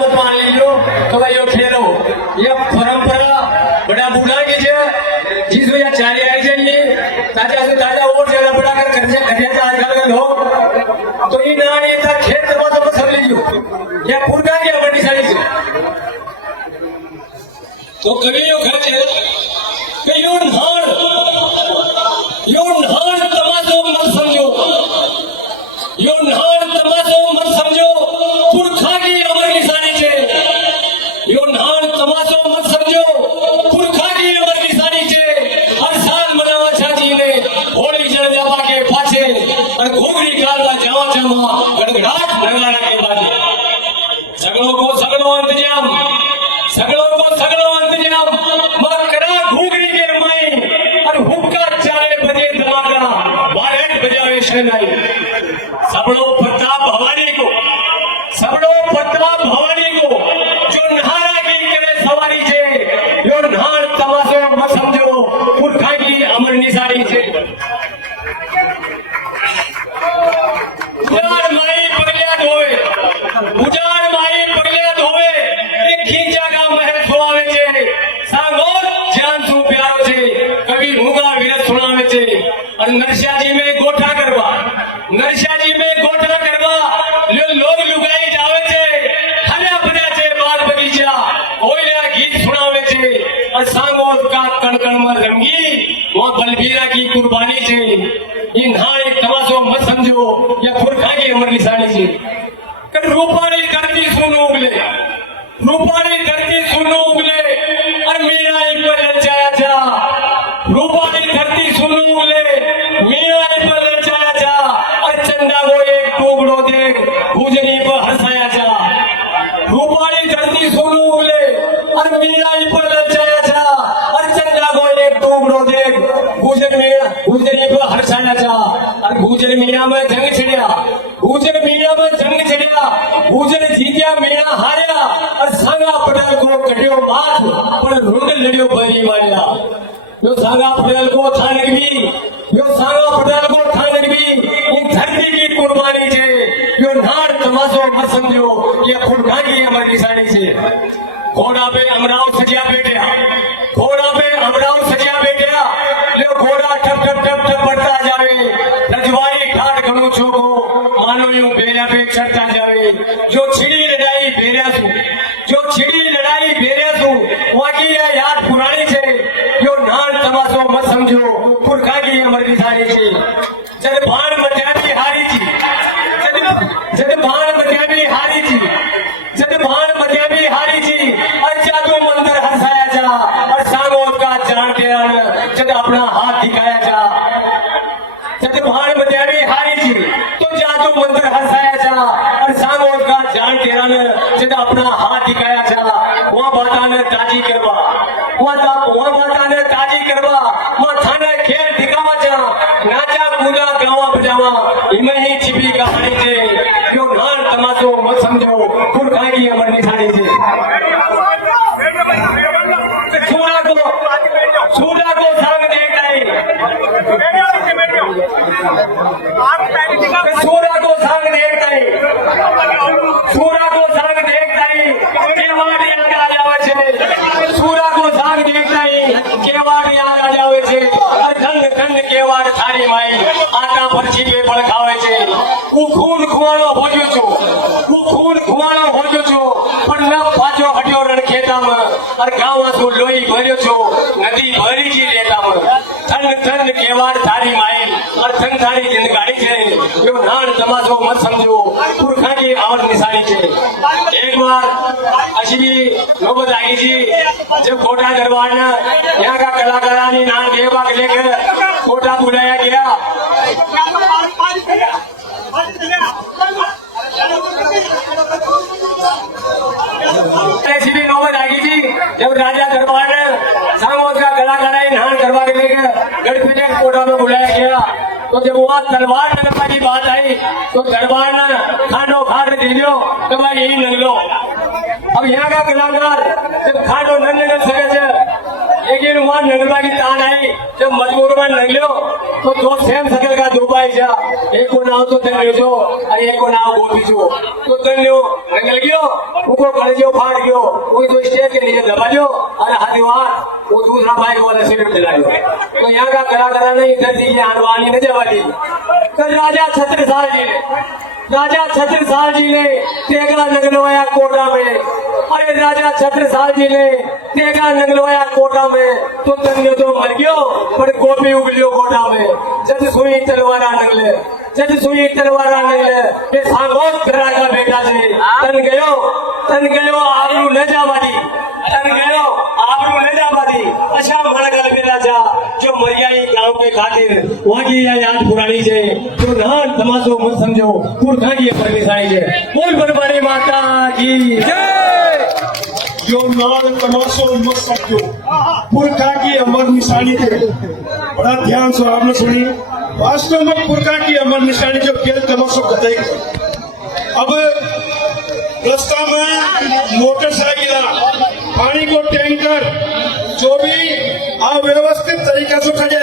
मत मान लीजिए तो भाई यो खेलो ये परंपरा बड़ा बूढ़ा की है जिसमें यह चाली आई जाएंगे ताजा से ताजा और ज्यादा बड़ा कर खर्चे खर्चे आजकल लोग तो ये ना ये था खेत तो सब लीजिए ये फुरका की बड़ी सारी से तो कभी यो खर्चे कि यो नहार तमाशो मत समझो यो नहार तमाशो मत समझो पुरखा की अमर निशानी छे यो नहार तमाशो मत समझो पुरखा की अमर निशानी छे हर साल मनावा छाजी ने होली जल जावा के पाछे और घोगरी कालवा जावा जावा गड़गड़ाट नगारा के बाजे सगलों को सगलो इंतजाम मकरा घोगरी के माई और हुक्का 4 बजे धमाका 12 बजावे शहनाई सबड़ो प्रताप भवानी को जो नहारा की करे सवारी छे यो नहार तमाशो मत समझो पुरखा की अमर निशानी छे उजाड़ माई पगल्या धोवे एक खींचा का महल सुवावे छे सांगोर जान सु प्यारो छे कभी मुगा विरत सुनावे छे और नरसिया जी में गोठा करवा लोग लुगाई जावे छे हरा बना छे बाग बगीचा ओइला गीत सुनावे छे और सांगोर का कणकण में रंगी वो बलबीरा की कुर्बानी छे ये नहार एक तमाशो मत समझो या पुरखा की अमर निशानी छे कर रूपानी धरती सुनो उगले और मीरा एक पर ललचाया जा रूपानी धरती सुनो उगले मीरा एक पर ललचाया जा और चंदा को एक टुकड़ो देख गुजरी पर हंसाया जा रूपानी धरती सुनो उगले और मीरा एक पर ललचाया जा और चंदा को एक टुकड़ो देख गुजरी पर हंसाया जा और गुजर मीरा में जंग छिड़िया गुजर जीत्या मीरा हारिया और सांगा पटेल को कटियो माथ पर रुंड लड़ियो भरी मारिया यो सांगा पटेल को थानक भी इन धरती की कुर्बानी छे यो नार तमाशो मत समझो ये पुरखा की अमर निशानी छे घोड़ा पे अमराव सजिया बैठा लो घोड़ा ठप बढ़ता जावे रजवाड़ी ठाठ घणो छोको मानो यूं बेरा पे चढ़ता जावे जो छिड़ी लड़ाई भेरिया सु वाकी याद पुरानी छे यो नार तमाशो मत समझो पुरखा की अमर निशानी छे जद भाण मचावी हारी छी और जादू मंदिर हंसाया जा और सांगोद का जान के जद अपना हाथ दिखाया जा जद भाण मचावी हारी छी तो जादू मंदिर हंसाया जा और सांगोद का जान के जद अपना हाथ दिखाया जा वहां बाताने ताजी करवा थाने खेल दिखावा जा नाचा कूदा गावा बजावा इमे ही छिपी कहानी छे जो नार तमाशो मत समझो पुरखा की अमर निशानी छे सूरा को सांग देखता है केवाड़िया आ जावे छे खंड केवाड़ थारी माई आटा परछी पे पड़खावे छे खून खुवाणो होजो छो पण न पाछो हट्यो रण खेता में और गावा सु लोई भर्यो छो नदी भरी जी लेता में ठंड केवाड़ थारी माई और ठंड थारी जिंदगानी छे यो नान तमाशो मत समझो पुरखा की अमर निशानी छे एक बार अशी भी नौबत आई थी जब कोटा दरबार ने यहाँ का कलाकारानी नाम देवा के लेकर कोटा बुलाया गया ऐसी भी नौबत आई थी जब राजा दरबार ने सांगोद का कलाकारानी नाम करवा के लेकर गढ़ कोटा में बुलाया गया तो जब वहाँ तलवार नगरपा की बात आई तो दरबार ने खानो खाट दे दो तो भाई यही नंग लो अब यहाँ का कलाकार जब खानो न सके एक दिन वहां नंगवा की तान आई जब मजबूर में नंग लियो तो दो सेम सकल का दुबाई जा एक को नाव तो तन लियो और एक को नाव गोपी छो तो तन लियो नंगल गयो ऊपर कलेजो फाड़ गयो वो तो स्टेज के नीचे दबा लियो और हरिवार वो दूसरा भाई वाला सिर दिलायो तो यहाँ का कलाकारा नहीं इधर जी की आनवानी न जवाली कल राजा छत्रसाल जी ने तेगा नगलवाया कोटा में। अरे राजा छत्रसाल जी ने तेगा नगलवाया कोटा में तो तन्ने तो मर गयो पर गोपी उगलियो कोटा में। जद सुई तलवारा नगले ये सांगोत करा का बेटा से तन गयो आबरू न जावादी अच्छा हमारा गल के राजा जो मरियाई गांव के खातिर वहाँ की यह याद पुरानी से तो नान तमाशो मत समझो पुरखा की परमिशानी से बोल बरबारी माता की जय। जो नान तमाशो मत समझो पुरखा की अमर निशानी थे। बड़ा ध्यान से आपने सुनी। वास्तव में पुरखा की अमर निशानी जो खेल तमाशो कतई अब रास्ता में मोटरसाइकिल पानी को टैंकर जो भी अव्यवस्थित तरीका से खड़े